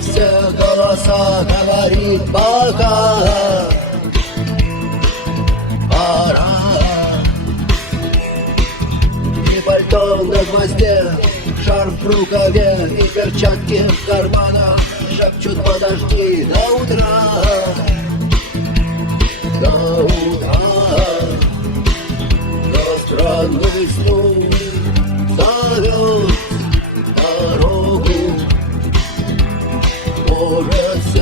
все голоса говорит пока. Пора. И пальто на гвозде, шарф в рукаве и перчатки в карманах шепчут: подожди до утра. До утра. Но странный снуй зовет дорогу. Может,